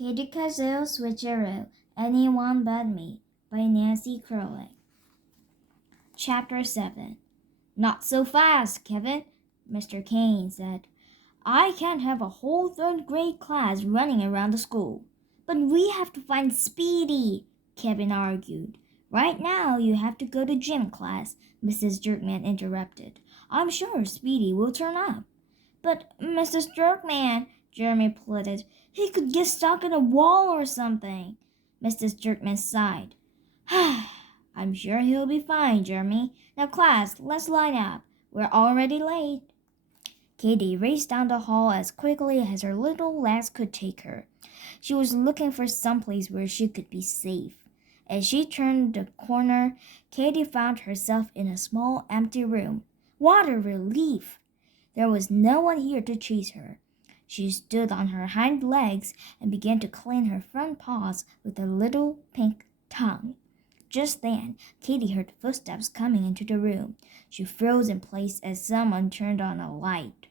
Kazoo, switcheroo, Anyone But Me by Nancy Crowley. Chapter 7. Not so fast, Kevin, Mr. Kane said. I can't have a whole third-grade class running around the school. But we have to find Speedy, Kevin argued. Right now you have to go to gym class, Mrs. Jerkman interrupted. I'm sure Speedy will turn up. But, Mrs. Jerkman, Jeremy pleaded, he could get stuck in a wall or something. Mrs. Jerkman sighed. I'm sure he'll be fine, Jeremy. Now, class, let's line up. We're already late. Katy raced down the hall as quickly as her little legs could take her. She was looking for some place where she could be safe. As she turned the corner, Katy found herself in a small empty room. What a relief! There was no one here to chase her. She stood on her hind legs and began to clean her front paws with a little pink tongue. Just then, Katy heard footsteps coming into the room. She froze in place as someone turned on a light.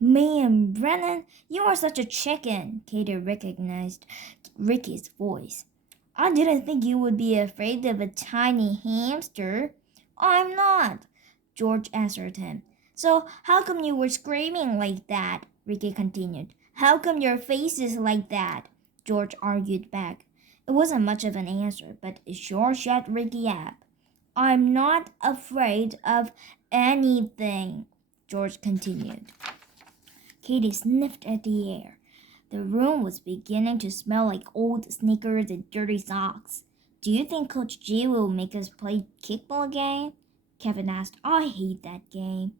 Man, Brennan, you are such a chicken, Katy recognized Ricky's voice. I didn't think you would be afraid of a tiny hamster. I'm not, George answered him. So how come you were screaming like that? Ricky continued. How come your face is like that? George argued back. It wasn't much of an answer, but it sure shut Ricky up. I'm not afraid of anything, George continued. Katy sniffed at the air. The room was beginning to smell like old sneakers and dirty socks. Do you think Coach G will make us play kickball again? Kevin asked. I hate that game.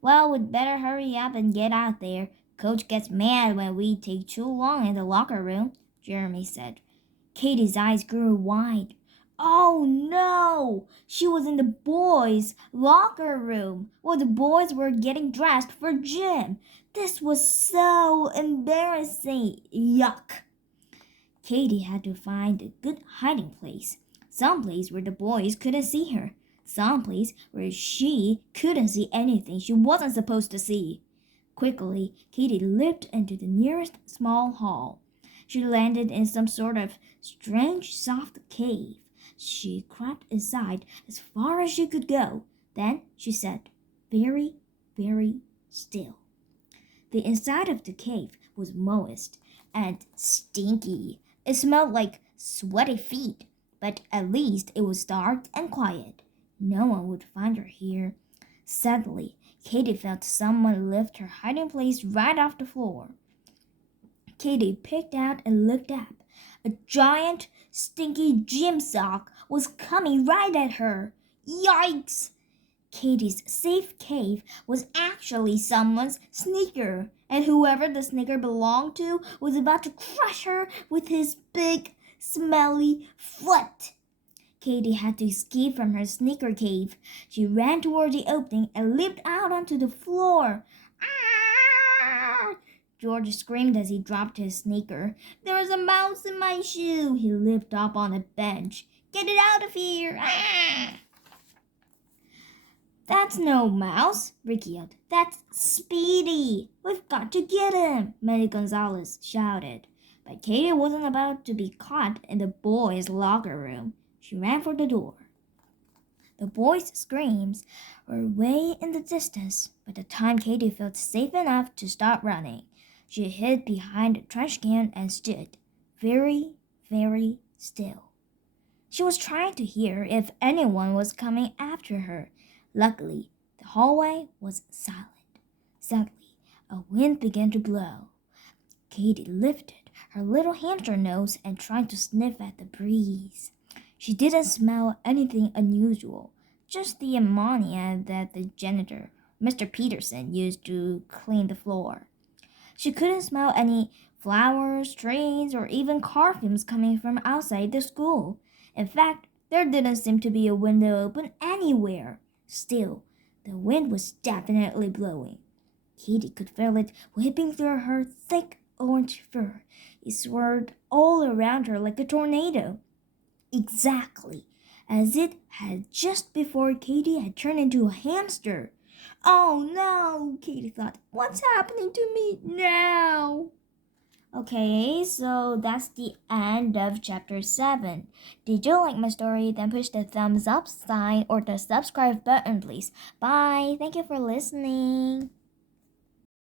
Well, we'd better hurry up and get out there. Coach gets mad when we take too long in the locker room, Jeremy said. Katy's eyes grew wide. Oh no! She was in the boys' locker room while the boys were getting dressed for gym. This was so embarrassing. Yuck! Katy had to find a good hiding place. Some place where the boys couldn't see her. Some place where she couldn't see anything she wasn't supposed to see. Quickly, Katy leaped into the nearest small hall. She landed in some sort of strange soft cave. She crept inside as far as she could go. Then she sat very, very still. The inside of the cave was moist and stinky. It smelled like sweaty feet, but at least it was dark and quiet. No one would find her here. Suddenly, Katy felt someone lift her hiding place right off the floor. Katy peeked out and looked up. A giant, stinky gym sock was coming right at her. Yikes! Katy's safe cave was actually someone's sneaker, and whoever the sneaker belonged to was about to crush her with his big, smelly foot. Katy had to escape from her sneaker cave. She ran toward the opening and leaped out onto the floor. Ah! George screamed as he dropped his sneaker. There is a mouse in my shoe. He leaped up on a bench. Get it out of here! Ah! That's no mouse, Ricky yelled. That's Speedy. We've got to get him, Manny Gonzalez shouted. But Katy wasn't about to be caught in the boys' locker room. She ran for the door. The boys' screams were way in the distance. By the time Katy felt safe enough to stop running, she hid behind a trash can and stood very, very still. She was trying to hear if anyone was coming after her. Luckily, the hallway was silent. Suddenly, a wind began to blow. Katy lifted her little hamster nose and tried to sniff at the breeze. She didn't smell anything unusual, just the ammonia that the janitor, Mr. Peterson, used to clean the floor. She couldn't smell any flowers, trees, or even car fumes coming from outside the school. In fact, there didn't seem to be a window open anywhere. Still, the wind was definitely blowing. Katy could feel it whipping through her thick orange fur. It swirled all around her like a tornado. Exactly as it had just before Katy had turned into a hamster. Oh no, Katy thought. What's happening to me now? Okay, so that's the end of chapter 7. Did you like my story? Then push the thumbs up sign or the subscribe button, please. Bye. Thank you for listening.